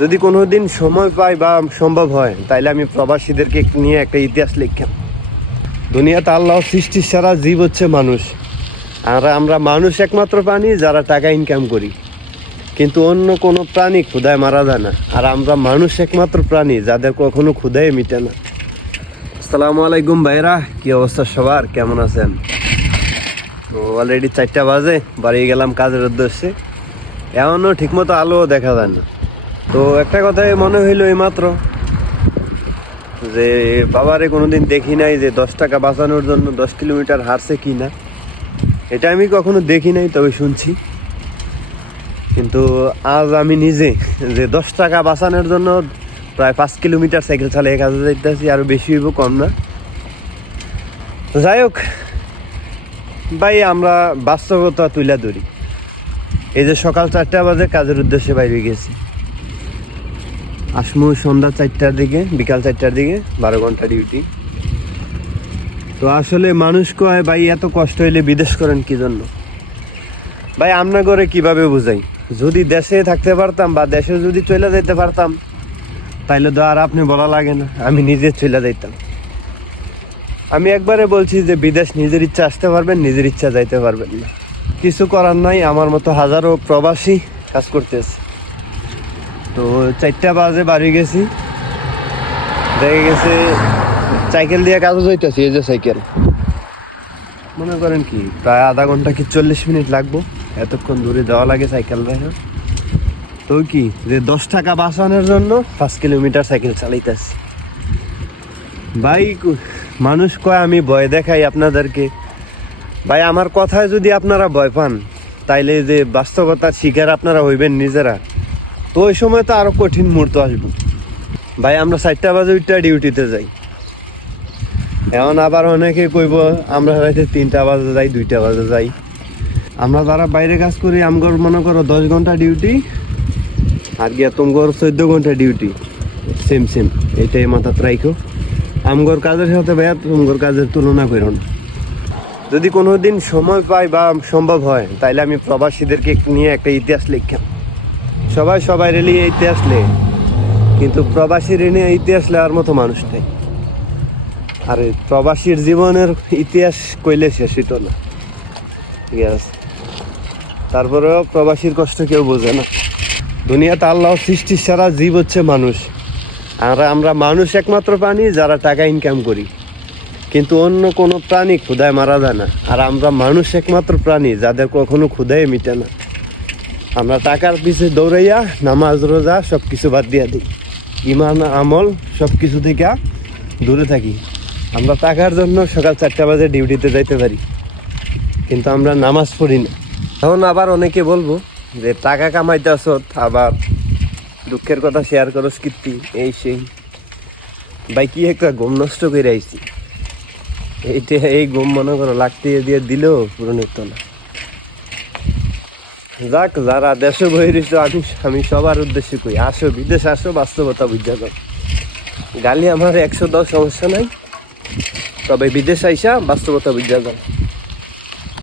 যদি কোনোদিন সময় পাই বা সম্ভব হয় তাইলে আমি প্রবাসীদেরকে নিয়ে একটা ইতিহাস লিখতাম। দুনিয়াতে আল্লাহ সৃষ্টির সারা জীব হচ্ছে মানুষ, আর আমরা মানুষ একমাত্র প্রাণী যারা টাকা ইনকাম করি, কিন্তু অন্য কোনো প্রাণী ক্ষুধায় মারা যায় না। আর আমরা মানুষ একমাত্র প্রাণী যাদের কখনো ক্ষুধায় মিটে না। আসসালামু আলাইকুম ভাইরা, কি অবস্থা সবার, কেমন আছেন? তো অলরেডি 4টা বাজে, বাড়ি গেলাম কাজের উদ্দেশ্যে। এমনও ঠিকমতো আলো দেখা যায় না। তো একটা কথাই মনে হইলো এইমাত্র যে বাবারে কোনোদিন দেখি নাই যে 10 টাকা বাঁচানোর জন্য 10 কিলোমিটার হাঁটছে কি না। এটা আমি কখনো দেখি নাই, তবে শুনছি। কিন্তু আজ আমি নিজে যে 10 টাকা বাঁচানোর জন্য প্রায় 5 কিলোমিটার সাইকেল চালিয়ে কাজে যাইতেছি, আরও বেশি হইব, কম না। যাই হোক ভাই, আমরা বাস্তবতা তুলে ধরি। এই যে সকাল 4টা বাজে কাজের উদ্দেশ্যে বাইরে গেছি, আসমু সন্ধ্যা 4টার দিকে, বিকাল 4টার দিকে, 12 ঘন্টা ডিউটি। তো আসলে মানুষ কয় ভাই এত কষ্ট হইলে বিদেশ করেন কি জন্য? ভাই আমরা করে কিভাবে বুঝাই, যদি দেশে থাকতে পারতাম বা দেশে যদি চলে যাইতে পারতাম তাইলে তো আর আপনি বলা লাগে না, আমি নিজে চলে যাইতাম। আমি একবারে বলছি যে বিদেশ নিজের ইচ্ছা আসতে পারবেন, নিজের ইচ্ছা যাইতে পারবেন না। কিছু করার নাই, আমার মতো হাজারো প্রবাসী কাজ করতেছে। তো 4টা বাজে বাড়ি গেছি, দেখে গেছে সাইকেল দিয়ে কাজ হইতেছি। এই যে সাইকেল, মনে করেন কি প্রায় আধা ঘন্টা কি 40 মিনিট লাগবো, এতক্ষণ দূরে যাওয়া লাগে সাইকেল দেখে। তো কি যে 10 টাকা বাঁচানোর জন্য 5 কিলোমিটার সাইকেল চালাইতেছি। ভাই মানুষ কয় আমি ভয় দেখাই আপনাদেরকে। ভাই আমার কথায় যদি আপনারা ভয় পান তাইলে যে বাস্তবতার শিকার আপনারা হইবেন নিজেরা, তো ওই সময় তো আরো কঠিন মুহূর্ত আসবে। ভাই আমরা 4টা বাজে উঠটা ডিউটিতে যাই, এখন আবার অনেকে কইব আমরা রাতে 3টা বাজে যাই, 2টা বাজে যাই। আমরা যারা বাইরে কাজ করি আমগর মনে করো 10 ঘন্টা ডিউটি, আর গিয়া তোমার 14 ঘন্টা ডিউটি, সেম সেম। এটাই মাথা রাখো, আমগর কাজের সাথে ভাইয়া তোমার কাজের তুলনা করো না। যদি কোনোদিন সময় পাই বা সম্ভব হয় তাইলে আমি প্রবাসীদেরকে নিয়ে একটা ইতিহাস লিখতাম। সবাই নিয়ে ইতিহাস লে, কিন্তু প্রবাসীর নিয়ে ইতিহাস লেওয়ার মতো মানুষ নেই। আর প্রবাসীর জীবনের ইতিহাস কইলে শেষ হইতো না, ঠিক আছে? তারপরেও প্রবাসীর কষ্ট কেউ বোঝে না। দুনিয়াতে আল্লাহ সৃষ্টির সারা জীব হচ্ছে মানুষ, আর আমরা মানুষ একমাত্র প্রাণী যারা টাকা ইনকাম করি, কিন্তু অন্য কোনো প্রাণী ক্ষুধায় মারা যায় না। আর আমরা মানুষ একমাত্র প্রাণী যাদের কখনো ক্ষুধায় মিটে না। আমরা টাকার পিছে দৌড়াইয়া নামাজ রোজা সব কিছু বাদ দিয়া দিই, ইমান আমল সব কিছু থেকে দূরে থাকি। আমরা টাকার জন্য সকাল 4টা বাজে ডিউটিতে যাইতে পারি, কিন্তু আমরা নামাজ পড়ি না। এখন আবার অনেকে বলবো যে টাকা কামাইতে আসত, আবার দুঃখের কথা শেয়ার করস কীর্তি, এই সেই। ভাই কি একটা ঘুম নষ্ট করে আইছি, এইটা এই ঘুম মনে করো লাগতে দিয়ে দিলেও পূরণ হতো না। যাক, যারা দেশে বই রয়েছে আমি সবার উদ্দেশ্যে কই, আসো বিদেশ আসো, বাস্তবতা বুঝা যাও। গালি আমার 110, সমস্যা নাই, তবে বিদেশ আইসা বাস্তবতা বুঝা যাও।